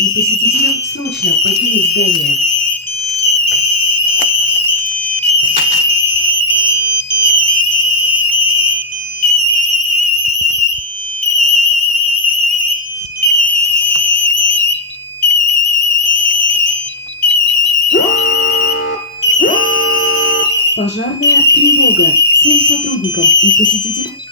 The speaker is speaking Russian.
и посетителям срочно покинуть здание. Пожарная тревога. Всем сотрудникам и посетителям